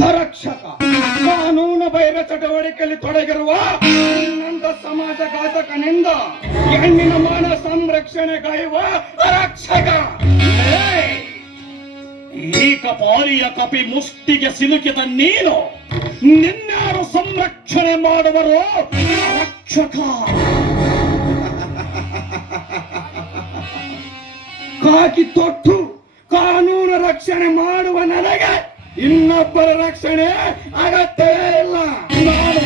ಪಥರಕ್ಷಕ ಕಾನೂನು ಬೈರ ಚಟುವಟಿಕೆಯಲ್ಲಿ ತೊಡಗಿರುವ ಸಮಾಜ ಘಾತಕನಿಂದ ಹೆಣ್ಣಿನ ಮಾನ ಸಂರಕ್ಷಣೆ ಕಾಯುವ ರಕ್ಷಕ! ಈ ಕಪಾಲಿಯ ಕಪಿ ಮುಷ್ಟಿಗೆ ಸಿಲುಕಿದ ನೀನು ನಿನ್ನಾರು ಸಂರಕ್ಷಣೆ ಮಾಡುವರು ರಕ್ಷಕ. ಕಾಕಿ ತೊಟ್ಟು ಕಾನೂನು ರಕ್ಷಣೆ ಮಾಡುವ ನನಗೆ ಇನ್ನೊಬ್ಬರ ರಕ್ಷಣೆ ಅಗತ್ಯವೇ ಇಲ್ಲ. ನಾನು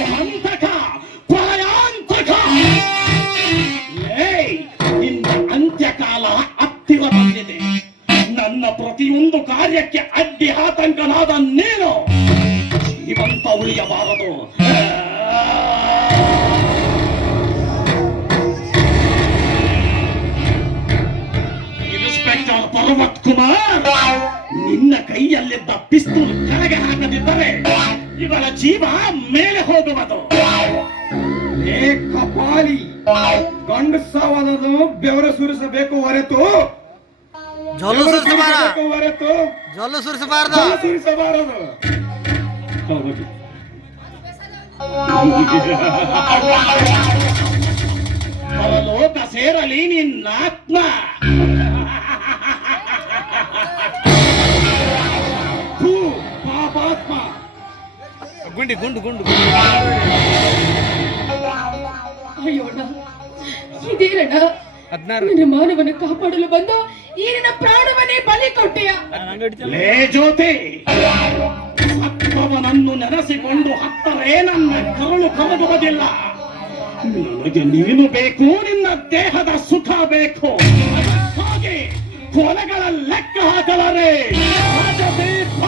ಅಂತ್ಯಕಾಲ ಹತ್ತಿರ ನನ್ನ ಪ್ರತಿಯೊಂದು ಕಾರ್ಯಕ್ಕೆ ಅಡ್ಡಿ ಆತಂಕನಾದ ನೀನು ಜೀವಂತ ಉಳಿಯಬಾರದು. ಇನ್ಸ್ಪೆಕ್ಟರ್ ಪರ್ವತ್ ಕುಮಾರ್. ನಿನ್ನ ಕೈಯಲ್ಲಿದ್ದ ಪಿಸ್ತೂಲ್ ಕೆಳಗೆ ಹಾಕದಿದ್ದರೆ ಇವರ ಜೀವ ಮೇಲೆ ಹೋಗುವುದು. ಏ ಕಪಾಲಿ ಗಂಡಸವಾದದು ಬೆವರ ಸುರಿಸಬೇಕು ಹೊರತು ಜೊಲ್ಲು ಹೊರತು ಸುರಿಸಬಾರ್ದು. ಹೌದು ಸೇರಲಿ ಥೂ, ಪಾಪಾತ್ಮ ಗುಂಡಿ ಗುಂಡು ಗುಂಡು. ಅಯ್ಯೋ ಅಣ್ಣ ಇದೇನಣ್ಣ ಹದಿನಾರು. ನನ್ನ ಮಾನವನ ಕಾಪಾಡಲು ಬಂದ ಈ ನಿನ್ನ ಪ್ರಾಣವನ್ನೇ ಬಲಿ ಕೊಟ್ಟೆಯ. ಲೇ ಜ್ಯೋತಿ ಸತ್ತವನನ್ನು ನೆನೆಸಿಕೊಂಡು ಹತ್ತರೇ ನನ್ನ ಕರುಳು ಕರಗುವುದಿಲ್ಲ ನಿನಗೆ ನೀನು ಬೇಕು ನಿನ್ನ ದೇಹದ ಸುಖ ಬೇಕು. ಹಾಗೆ ಕೊಲೆಗಳ ಲೆಕ್ಕ ಹಾಕಲಾರೆ. ರಾಜದೀಪ.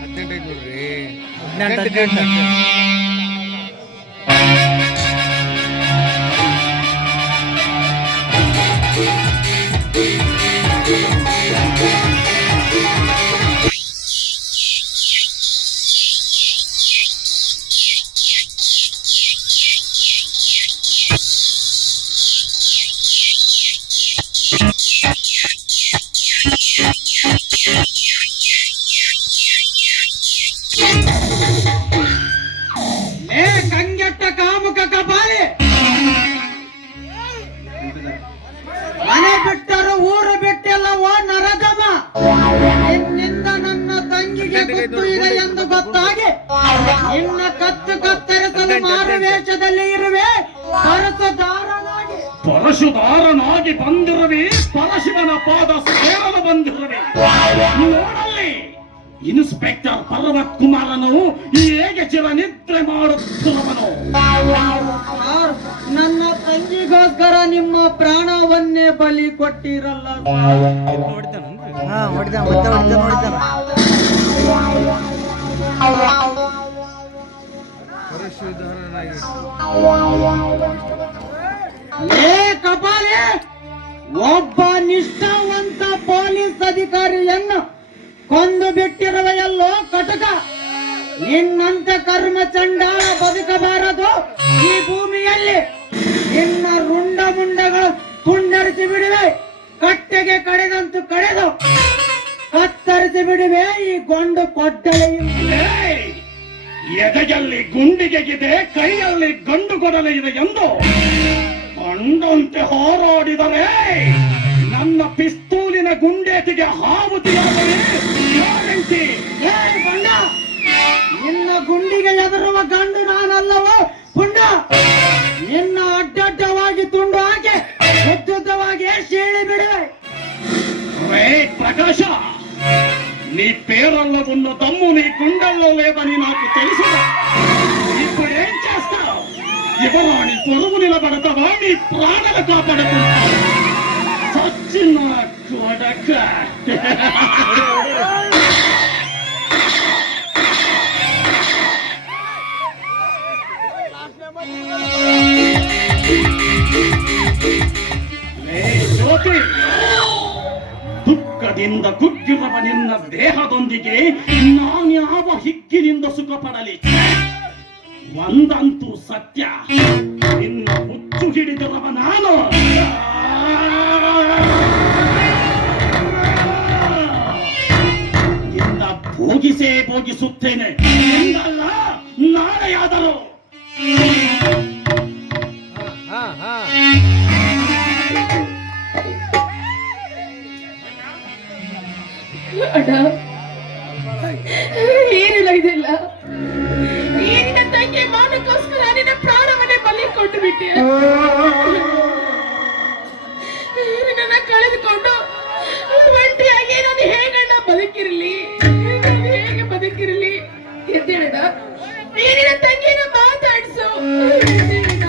ಹದಿನೆಂಟು ನೋಡ್ರಿ. ಹದಿನೆಂಟು ಮನೆ ಬಿಟ್ಟರು ಊರು ಬಿಟ್ಟೆಲ್ಲವೋ ನರದಮ ನಿನ್ನಿಂದ ನನ್ನ ತಂಗಿಗೆ ಗೊತ್ತು ಇದೆ ಎಂದು ಗೊತ್ತಾಗಿ ನಿನ್ನ ಕತ್ತು ಕತ್ತರಿಸಲು ಮಾರು ವೇಷದಲ್ಲಿ ಇರುವೆ. ಪರಸದಾರನಾಗಿ ಪರಶುದಾರನಾಗಿ ಬಂದಿರುವೆ. ಪರಶಿವನ ಪಾದ ಸೇರಲು ಬಂದಿರುವೆ. ಇನ್ಸ್ಪೆಕ್ಟರ್ ಪರ್ವತ್ ಕುಮಾರನು ಹೇಗೆ ಜೀವ ನಿದ್ರೆ ಮಾಡುತ್ತಿರುವನು. ನನ್ನ ತಂಗಿಗೋಸ್ಕರ ನಿಮ್ಮ ಪ್ರಾಣವನ್ನೇ ಬಲಿ ಕೊಟ್ಟಿರಲ್ಲ. ಏ ಕಪಾಲಿ! ಒಬ್ಬ ನಿಷ್ಠಾವಂತ ಪೊಲೀಸ್ ಅಧಿಕಾರಿಯನ್ನು ಕೊಂದು ಬಿಟ್ಟಿರುವ ಎಲ್ಲೋ ಕಟಕ. ನಿನ್ನಂತ ಕರ್ಮ ಚಂಡಾಳ ಬದುಕಬಾರದು ಈ ಭೂಮಿಯಲ್ಲಿ. ನಿನ್ನ ರುಂಡ ಮುಂಡಗಳು ಕುಂಡರಿಸಿ ಬಿಡುವೆ. ಕಟ್ಟೆಗೆ ಕಡೆದಂತೂ ಕಡೆದು ಕತ್ತರಿಸಿ ಬಿಡುವೆ ಈ ಗೊಂಡು ಕೊಟ್ಟಲೆಯಿಂದ ಏಯ್! ಎದೆಯಲ್ಲಿ ಗುಂಡಿಗೆಗಿದೆ ಕೈಯಲ್ಲಿ ಗಂಡು ಕೊಡಲೆ ಇದೆ ಎಂದು. ಕಂಡಂತೆ ಹೋರಾಡಿದರೆ ನನ್ನ ಪಿಸ್ತೂಲಿನ ಗುಂಡೇಟಿಗೆ ಹಾವುತಿಯಾದರೆ ಗ್ಯಾರಂಟಿ ಏ ಗಂಡ ನಿನ್ನ ಗುಂಡಿಗೆ ಎದುರುವ ಗಂಡು ನಾನಲ್ಲವೋ ಪುಂಡ ನಿನ್ನ ಅಡ್ಡಡ್ಡವಾಗಿ ತುಂಡು ಹಾಕಿ ಉದ್ದುದ್ದವಾಗಿ ಸೀಳಿ ಬಿಡುವೆ ರೇ ప్రకాశ నీ పేరల్లవున్న దమ్ము నీ గుండెల్లో లేదని నాకు తెలుసుగా ఇప్పుడు ఏం చేస్తావు యువరాణి పొరుగు నిలబడతావా నీ ప్రాణాలు కాపాడుకుంటావు ಸೊಚ್ಚಿನ ಕೊಡಕ ದುಃಖದಿಂದ ಕುಗ್ಗಿರುವ ನಿನ್ನ ದೇಹದೊಂದಿಗೆ ನಾನ್ಯಾವ ಹಿಕ್ಕಿನಿಂದ ಸುಖ ಪಡಲಿ ಒಂದಂತೂ ಸತ್ಯ. ನಿನ್ನ ಹುಚ್ಚು ಹಿಡಿದಿರುವ ನಾನು ಇಂದಲ್ಲ ನಾಳೆಯಾದರೂ ಹಾ ಹಾ. ಅಣ್ಣ ಏನಿಲ್ಲ ಇದೆಲ್ಲ? ಏನಿನ ನಿನ್ನ ತಂಗಿ ಮಾನಕ್ಕೋಸ್ಕರ ನಿನ್ನ ಪ್ರಾಣವನ್ನೇ ಬಲಿ ಕೊಟ್ಟು ಬಿಟ್ಟೆ. ನನ್ನ ಕಳೆದುಕೊಂಡು ಒಂಟಿಯಾಗಿ ನಾನು ಹೇಗಣ್ಣ ಬದುಕಿರಲಿ? ತಂಗಿನ ಮಾತಾಡ್ಸು ಎದ್ದೇಳಣ್ಣ,